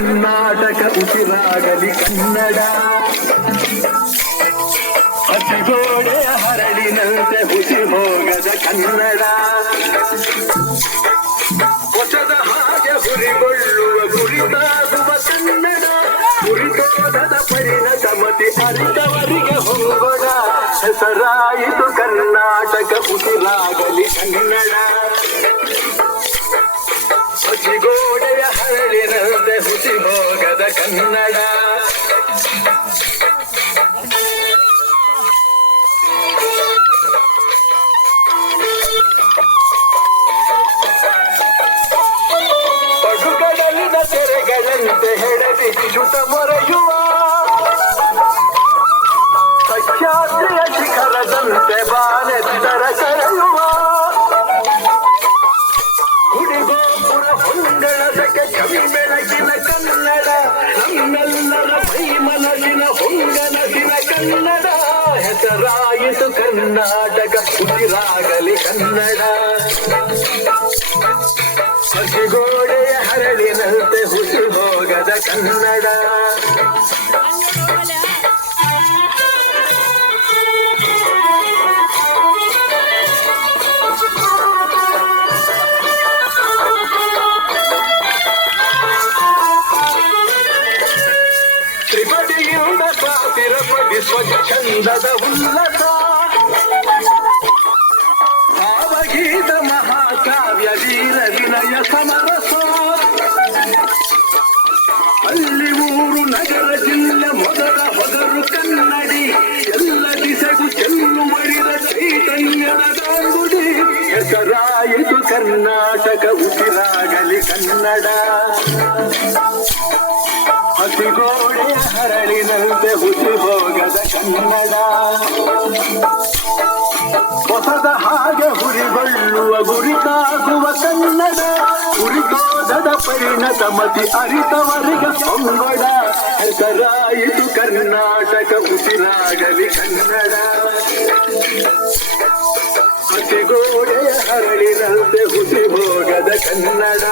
ಕರ್ನಾಟಕ ಉಸಿರಾಗಲಿ ಕನ್ನಡ. ಹಸಿಗೋಡೆಯ ಹರಳಿನಂತೆ ಹುಸಿ ಹೋಗದ ಕನ್ನಡ. ಹೊಸದ ಹಾಗೆ ಹುರಿಗೊಳ್ಳುವ ಗುರಿತಾಗುವ ಕನ್ನಡ. ಗುರಿತೋದದ ಪರಿಣತಮತಿ ಅರಿತವರಿಗೆ ಹೊಂಗೊಡ. ಹೆಸರಾಯಿತು ಕರ್ನಾಟಕ ಉಸಿರಾಗಲಿ ಕನ್ನಡ. ಹಸಿಗೋಡೆಯ ಹರಳಿನಂತೆ ಹುಸಿ ಹೋಗದ ಕನ್ನಡ. ಪಡುಗಡಲಿನ ತೆರೆಗಳಂತೆ ಹೆಡದಿಚ್ಚುತ ಮೊರೆಯುವ. ಸಹ್ಯಾದ್ರಿಯ ಶಿಖರದಂತೆ ಬಾನೆತ್ತರ ಕರೆಯುವ. ಗುಡಿಗೋಪುರ ಹೊಂಗಳದಕ್ಕೆ ಕವಿ ಬೆಳಕಿನ ಕನ್ನಡ. ನಮ್ಮೆಲ್ಲರ ಮೈ ಮನಸ್ಸಿನ ಹೊಂಗನಸಿನ ಕನ್ನಡ. ಹೆಸರಾಯಿತು ಕರ್ನಾಟಕ ಉಸಿರಾಗಲಿ ಕನ್ನಡ. ಹಸಿಗೋಡೆಯ ಹರಳಿನಂತೆ ಹುಸಿ ಹೋಗದ ಕನ್ನಡ. ತ್ರಿಪದಿಯಿಂದ ತಿರುಪತಿ ಸ್ವಚ್ಛಂದದ ಉಲ್ಲಸ. ಭಾವಗೀತ ಮಹಾಕಾವ್ಯ ವೀರ ವಿನಯ ಸಮರಸ. ಅಲ್ಲಿ ಊರು ನಗರ ಜಿಲ್ಲೆ ಮೊದಲ ಹೊದರು ಕನ್ನಡಿ. ಎಲ್ಲ ದಿಸೆಗೂ ಚೆಲ್ಲು ಮಡಿದ ಚೈತನ್ಯದ ಗಾಂಗುಡಿ. ಹೆಸರಾಯಿತು ಕರ್ನಾಟಕ ಉಸಿರಾಗಲಿ ಕನ್ನಡ. ಹಸಿಗೋಡೆಯ ಹರಳಿನಂತೆ ಹುಸಿ ಹೋಗದ ಕನ್ನಡ. ಹೊಸದ ಹಾಗೆ ಹುರಿಗೊಳ್ಳುವ ಗುರಿತಾಗುವ ಕನ್ನಡ. ಗುರಿತೋದದ ಪರಿಣತ ಮತಿ ಅರಿತವರಿಗೆ ಹೊಂಗೊಡ. ಹೆಸರಾಯಿತು ಕರ್ನಾಟಕ ಉಸಿರಾಗಲಿ ಕನ್ನಡ. ಹಸಿಗೋಡೆಯ ಹರಳಿನಂತೆ ಹುಸಿ ಹೋಗದ ಕನ್ನಡ.